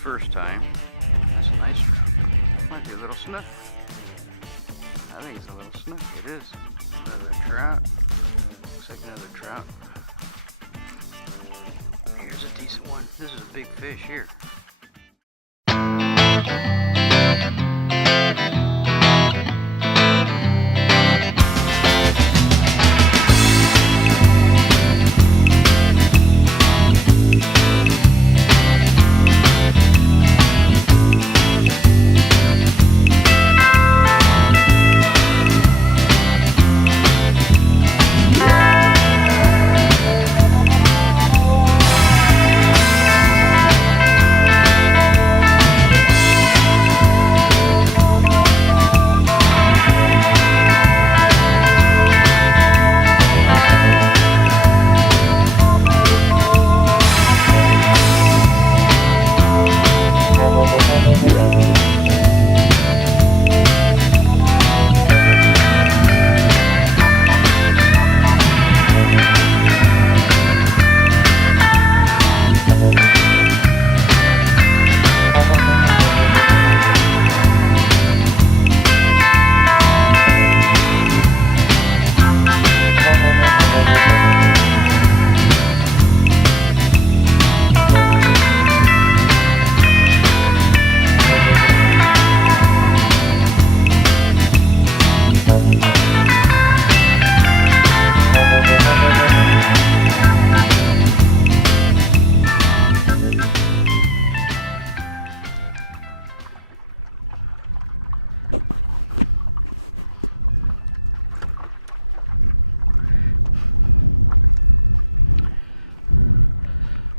first time. That's a nice trout. Might be a little snook. I think it's a little snook. It is. Another trout. Looks like another trout. Here's a decent one. This is a big fish here.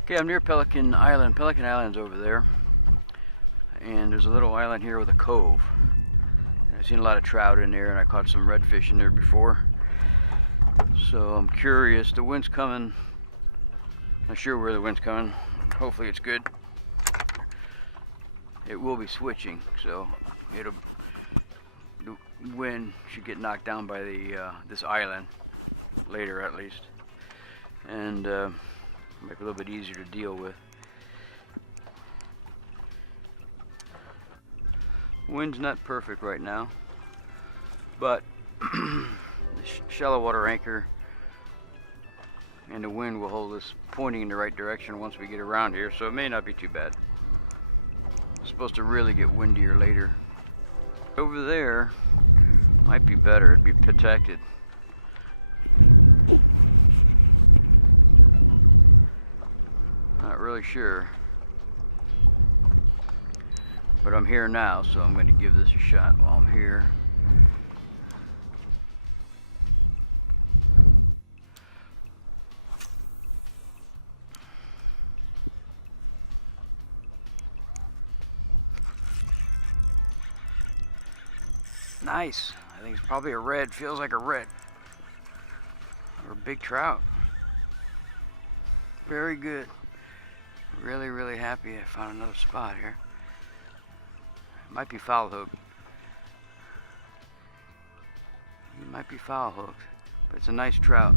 Okay, I'm near Pelican Island. Pelican Island's over there. And there's a little island here with a cove. I've seen a lot of trout in there, and I caught some redfish in there before. So I'm curious. The wind's coming. I'm not sure where the wind's coming. Hopefully it's good. It will be switching, so the wind should get knocked down by the this island later, at least, and make it a little bit easier to deal with. Wind's not perfect right now, but shallow water anchor and the wind will hold us pointing in the right direction once we get around here, so it may not be too bad. It's supposed to really get windier later. Over there might be better, it'd be protected. Not really sure, but I'm here now, so I'm going to give this a shot while I'm here. Nice. I think it's probably a red. Feels like a red. Or a big trout. Very good. Really, really happy I found another spot here. Might be foul hooked. It might be foul hooked, but it's a nice trout.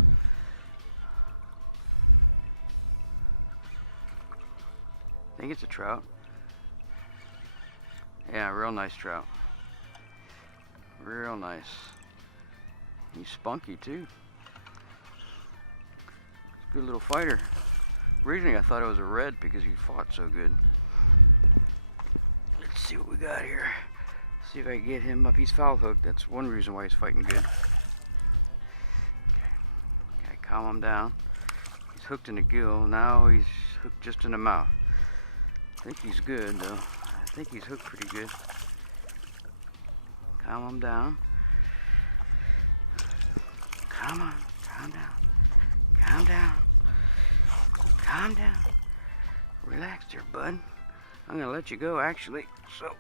I think it's a trout. Yeah, real nice trout. Real nice. He's spunky too. He's a good little fighter. Originally I thought it was a red because he fought so good. Let's see what we got here. See if I can get him up. He's foul hooked. That's one reason why he's fighting good. Okay, calm him down. He's hooked in the gill. Now he's hooked just in the mouth. I think he's good though. I think he's hooked pretty good. Calm him down. Come on, calm down. Calm down. Calm down. Relax there, bud. I'm gonna let you go actually, so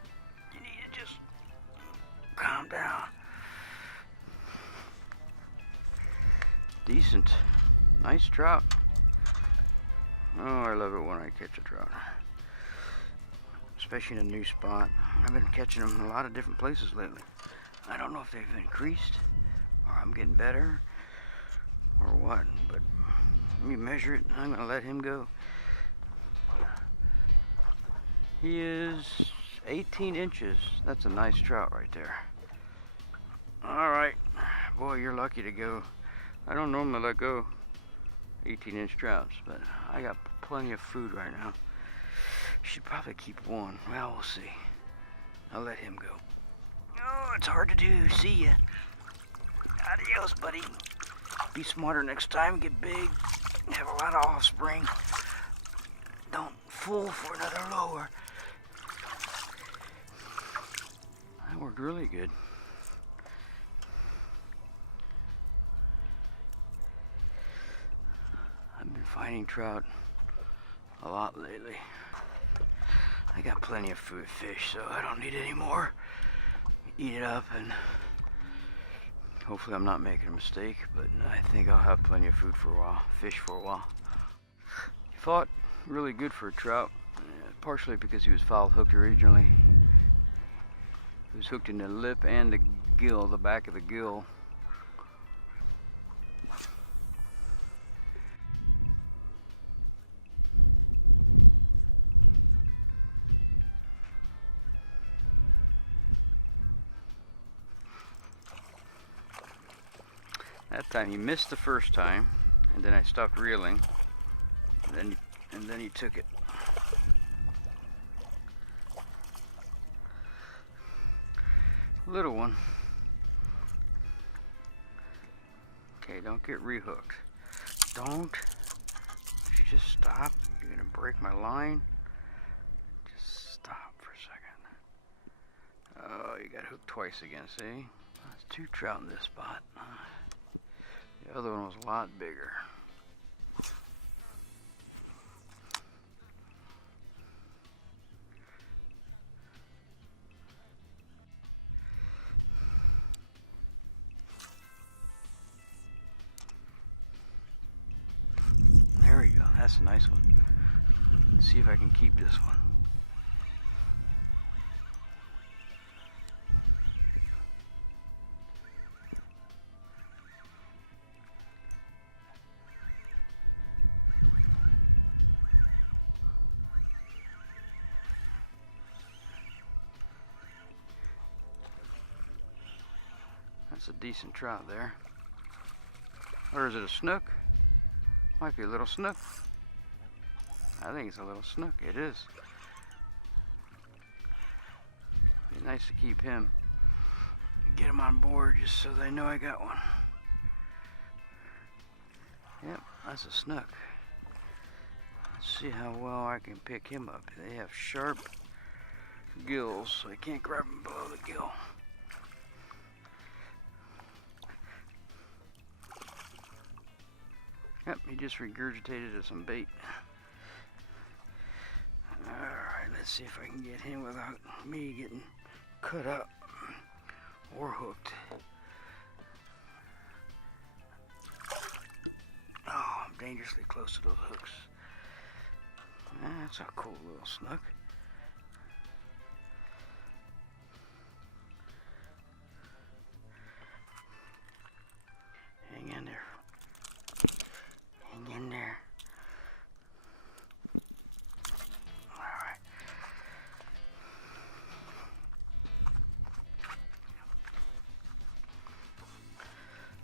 you need to just calm down. Decent. Nice trout. Oh, I love it when I catch a trout. Especially in a new spot. I've been catching them in a lot of different places lately. I don't know if they've increased or I'm getting better or what, but let me measure it. I'm gonna let him go. He is 18 inches. That's a nice trout right there. Alright. Boy, you're lucky to go. I don't normally let go 18-inch trouts, but I got plenty of food right now. Should probably keep one. Well, we'll see. I'll let him go. Oh, it's hard to do. See ya. Adios, buddy. Be smarter next time. Get big. Have a lot of offspring. Don't fool for another lure. That worked really good. I've been finding trout a lot lately. I got plenty of food fish, so I don't need any more. Eat it up, and hopefully I'm not making a mistake, but I think I'll have plenty of food for a while, fish for a while. He fought really good for a trout, partially because he was foul hooked originally. He was hooked in the lip and the gill, the back of the gill. That time he missed the first time, and then I stopped reeling, and then he took it. Little one. Okay, don't get rehooked. Don't. You just stop. You're gonna break my line. Just stop for a second. Oh, you got hooked twice again, see? There's 2 trout in this spot. The other one was a lot bigger. There we go. That's a nice one. Let's see if I can keep this one. That's a decent trout there. Or is it a snook? Might be a little snook. I think it's a little snook. It is. Be nice to keep him. Get him on board just so they know I got one. Yep, that's a snook. Let's see how well I can pick him up. They have sharp gills, so I can't grab him below the gill. Yep, he just regurgitated some bait. Alright, let's see if I can get him without me getting cut up or hooked. Oh, I'm dangerously close to those hooks. That's a cool little snook. Hang in there. In there. Alright.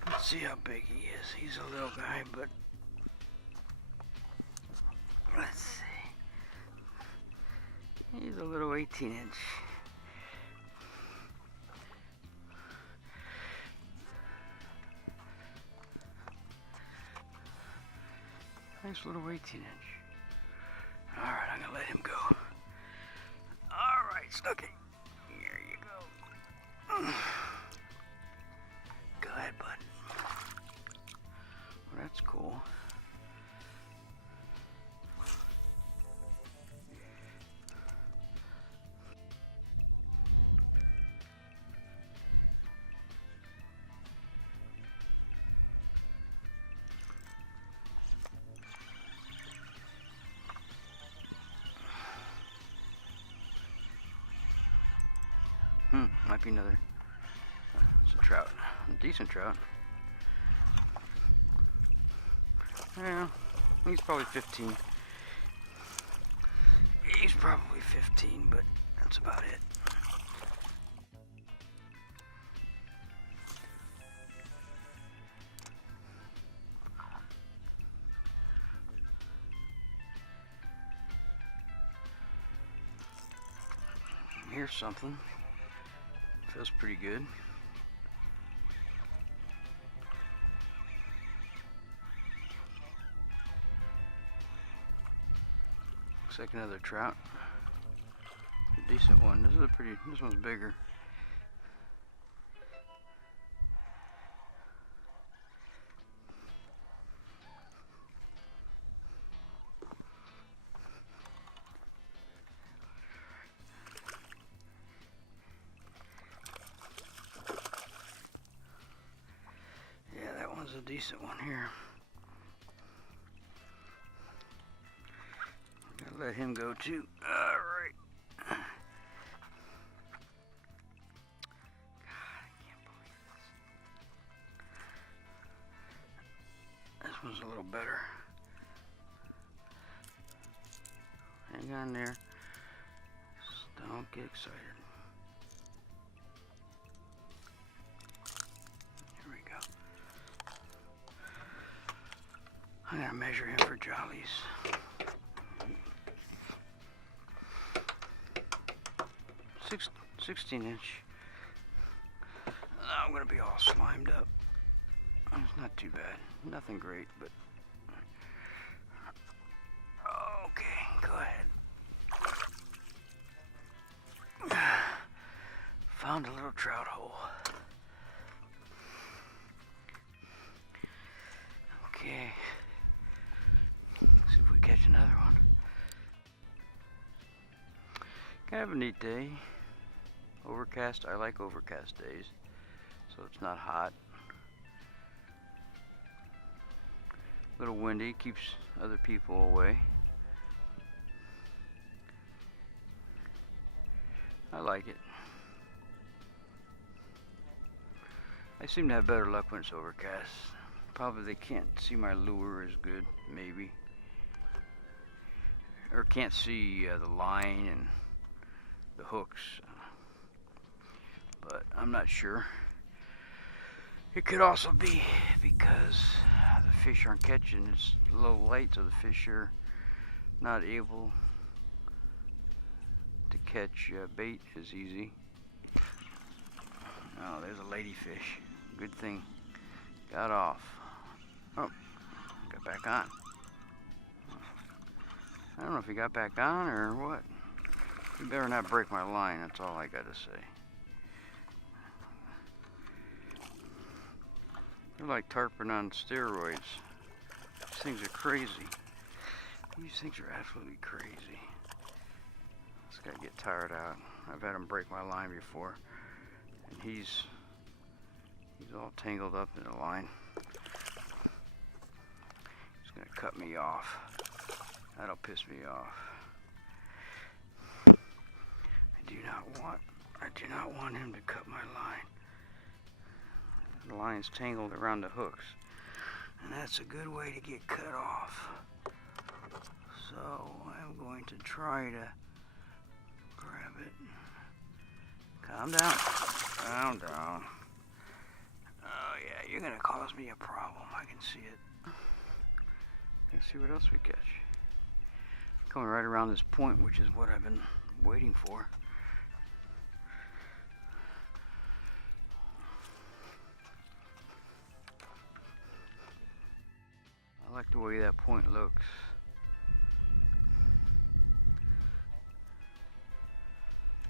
Let's see how big he is. He's a little guy, but let's see. He's a little 18-inch. Nice little 18-inch. Alright, I'm gonna let him go. Alright, Snooky. Here you go. Go ahead, bud. Well, that's cool. Might be another. It's a trout. A decent trout. Yeah, he's probably 15. He's probably 15, but that's about it. Here's something. Feels pretty good. Looks like another trout. A decent one. This one's bigger. A decent one here. Gotta let him go too. All right. God, I can't believe this. This one's a little better. Hang on there. Just don't get excited. I'm gonna measure him for jollies. 16-inch. I'm gonna be all slimed up. It's not too bad. Nothing great, but okay. Go ahead. Found a little trout hole. Okay. Kind of a neat day. Overcast. I like overcast days, so it's not hot. A little windy, keeps other people away. I like it. I seem to have better luck when it's overcast. Probably they can't see my lure as good, maybe. Or can't see the line and the hooks, but I'm not sure. It could also be because the fish aren't catching. It's low light, so the fish are not able to catch bait as easy. Oh, there's a ladyfish. Good thing. Got off. Oh, got back on. I don't know if he got back on or what. You better not break my line, that's all I gotta say. They're like tarpon on steroids. These things are crazy. These things are absolutely crazy. Just gotta get tired out. I've had him break my line before. And he's all tangled up in the line. He's gonna cut me off. That'll piss me off. I do not want him to cut my line. The line's tangled around the hooks, and that's a good way to get cut off. So I'm going to try to grab it. Calm down. Calm down. Oh yeah, you're gonna cause me a problem. I can see it. Let's see what else we catch. Coming right around this point, which is what I've been waiting for. I like the way that point looks.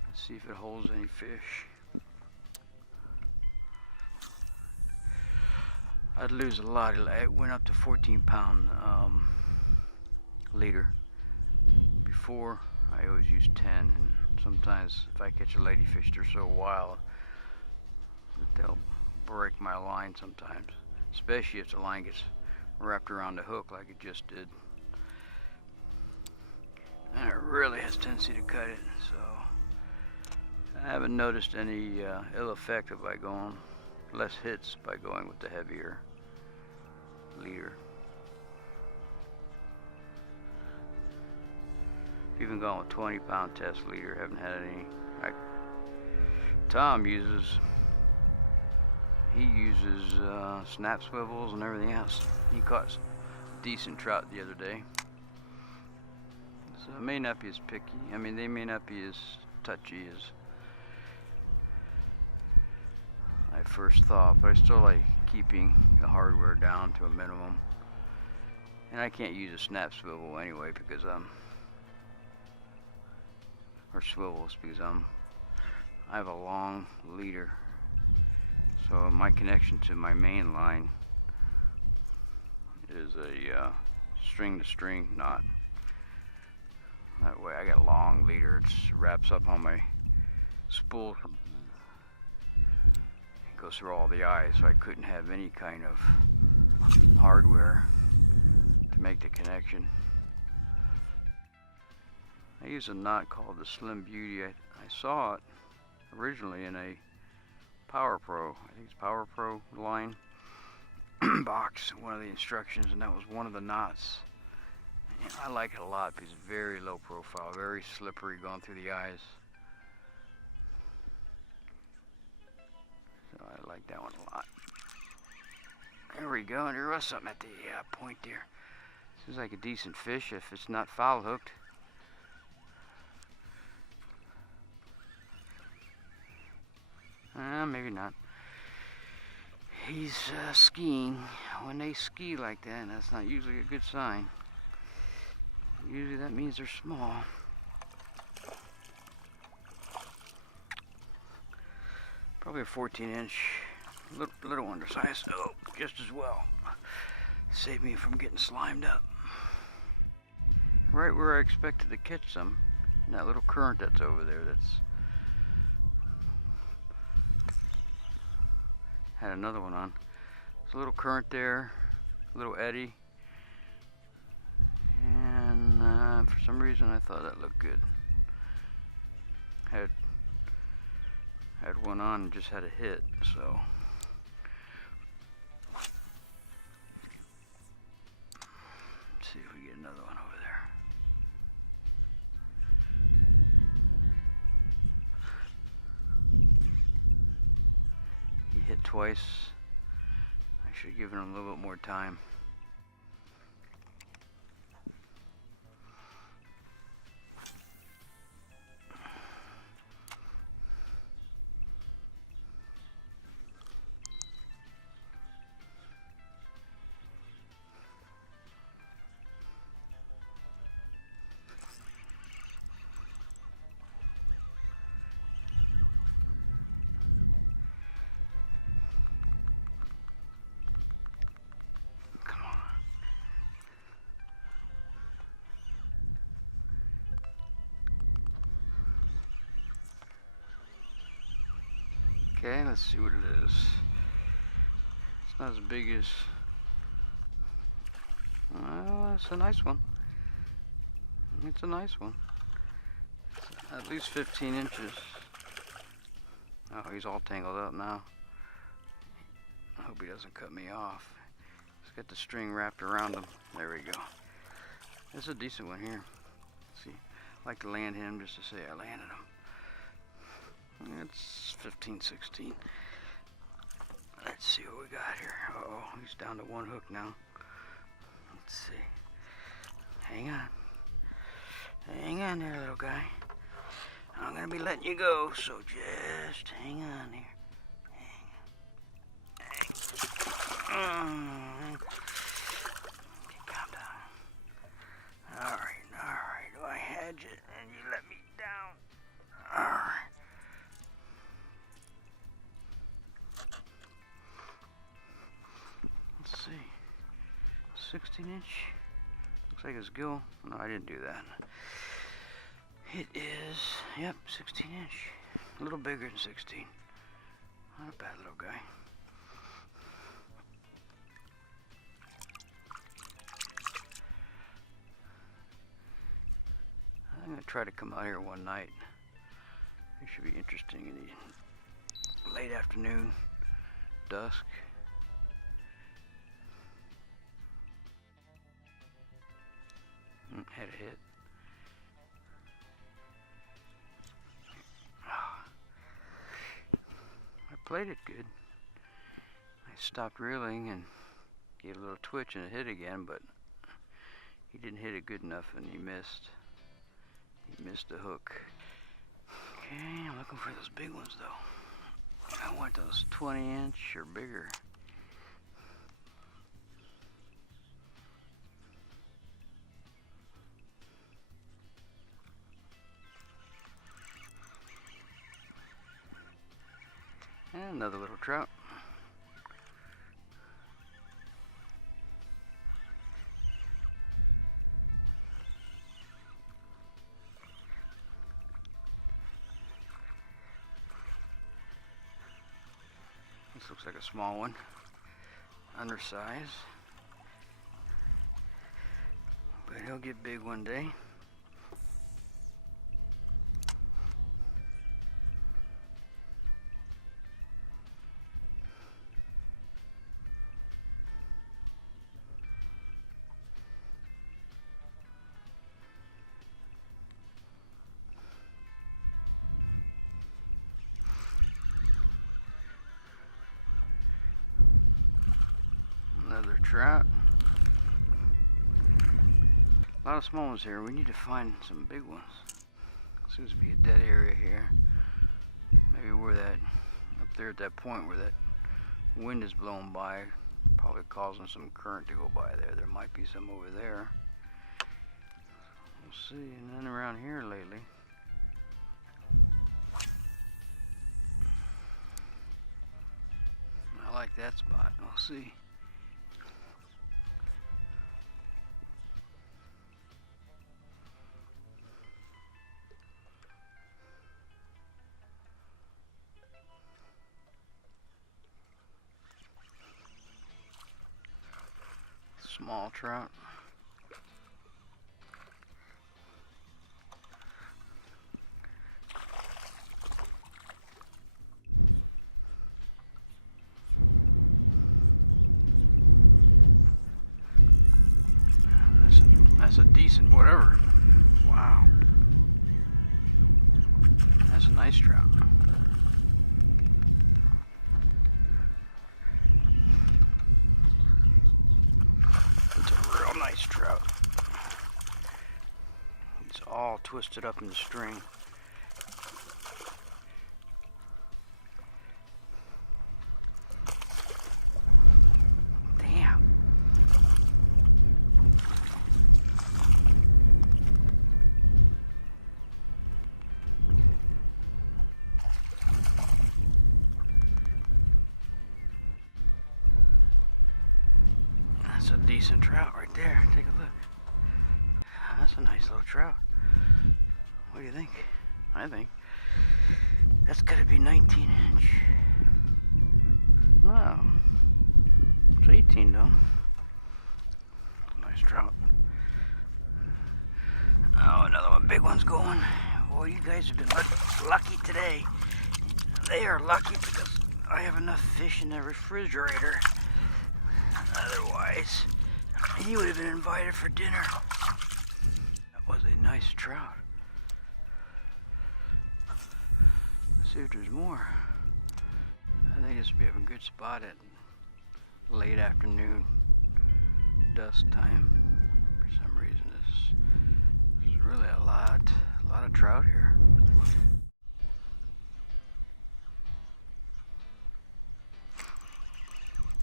Let's see if it holds any fish. I'd lose a lot. It went up to 14-pound leader. Before, I always use 10. Sometimes if I catch a ladyfish, they're so wild that they'll break my line sometimes, especially if the line gets wrapped around the hook like it just did. And it really has tendency to cut it, so I haven't noticed any ill effect by going less hits by going with the heavier leader. Even gone with 20-pound test leader, haven't had any. Tom uses snap swivels and everything else. He caught decent trout the other day. So it may not be as picky. I mean, they may not be as touchy as I first thought, but I still like keeping the hardware down to a minimum. And I can't use a snap swivel anyway because or swivels because I have a long leader. So my connection to my main line is a string to string knot. That way I got a long leader. It wraps up on my spool. It goes through all the eyes, so I couldn't have any kind of hardware to make the connection. I use a knot called the Slim Beauty. I saw it originally in a Power Pro, I think it's Power Pro line box, one of the instructions, and that was one of the knots. And I like it a lot because it's very low profile, very slippery going through the eyes. So I like that one a lot. There we go, and there was something at the point there. This is like a decent fish if it's not foul hooked. Maybe not. He's skiing. When they ski like that, that's not usually a good sign. Usually that means they're small. Probably a 14-inch, little undersized. Oh, just as well. Save me from getting slimed up. Right where I expected to catch some. That little current that's over there. Had another one on. There's a little current there, a little eddy, and for some reason I thought that looked good. Had one on and just had a hit, so. Let's see if we get another one over there. Twice. I should have given him a little bit more time. Okay, let's see what it is. It's not as big as, well, it's a nice one. It's a nice one. It's at least 15 inches. Oh, he's all tangled up now. I hope he doesn't cut me off. He's got the string wrapped around him. There we go. It's a decent one here. Let's see, I like to land him just to say I landed him. It's 15, 16. Let's see what we got here. Oh, he's down to one hook now. Let's see. Hang on. Hang on there, little guy. I'm gonna be letting you go, so just hang on here. Hang on. Calm down. Alright. I had you and you let me down. Alright. Let's see. 16-inch. Looks like it's gill. No, I didn't do that. It is, yep, 16-inch. A little bigger than 16. Not a bad little guy. I'm going to try to come out here one night. It should be interesting in the late afternoon, dusk. Had a hit. played it good. I stopped reeling and gave a little twitch and it hit again, but he didn't hit it good enough and he missed. He missed the hook. Okay, I'm looking for those big ones though. I want those 20-inch or bigger. And another little trout. This looks like a small one, undersized, but he'll get big one day. Trout. A lot of small ones here. We need to find some big ones. Seems to be a dead area here. Maybe where that, up there at that point where that wind is blowing by, probably causing some current to go by there. There might be some over there. We'll see. And then around here lately. I like that spot. We'll see. Small trout. That's a decent whatever. Wow. That's a nice trout. All twisted up in the string. Damn. That's a decent trout right there. Take a look. That's a nice little trout. What do you think? I think that's gotta be 19-inch. Wow. It's 18 though. Nice trout. Oh, another one. Big one's going. Boy, you guys have been lucky today. They are lucky because I have enough fish in the refrigerator. Otherwise, he would have been invited for dinner. That was a nice trout. See if there's more. I think this would be a good spot at late afternoon, dusk time. For some reason, there's really a lot of trout here.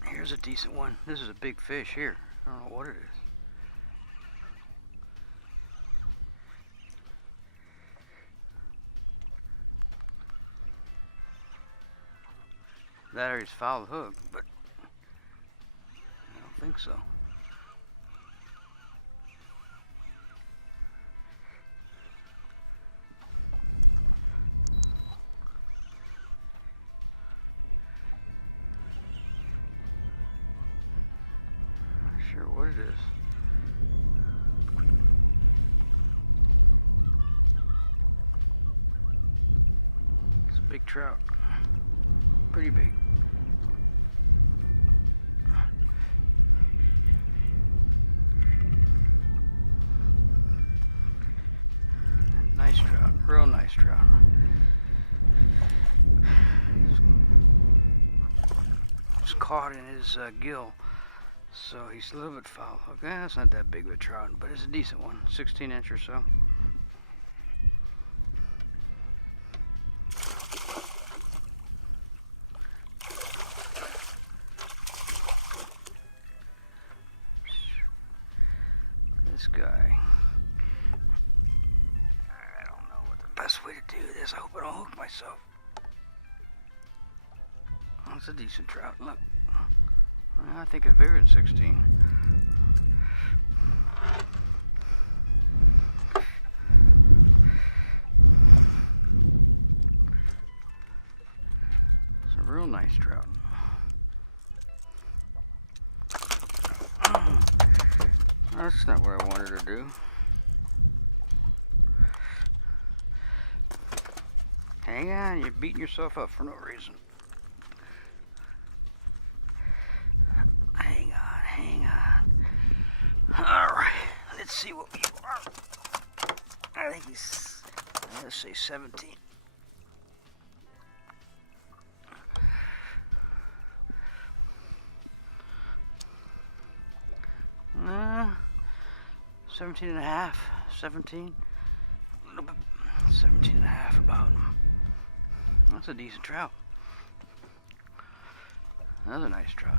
Here's a decent one. This is a big fish here. I don't know what it is. That or he's foul hook, but I don't think so. Not sure what it is. It's a big trout. Pretty big. Nice trout, real nice trout. caught in his gill. So he's a little bit foul. Okay, that's not that big of a trout, but it's a decent one. 16 inch or so. This guy. I don't know what the best way to do this. I hope I don't hook myself. Oh, it's a decent trout. Look. I think it's bigger than 16. It's a real nice trout. That's not what I wanted to do. Hang on, you're beating yourself up for no reason. Alright, let's see what we are. I think he's, let's say 17. Uh, 17 and a half, 17. 17 and a half about. That's a decent trout. Another nice trout.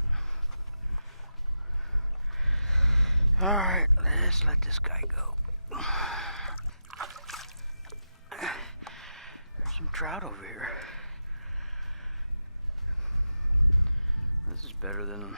Alright, let's let this guy go. There's some trout over here. This is better than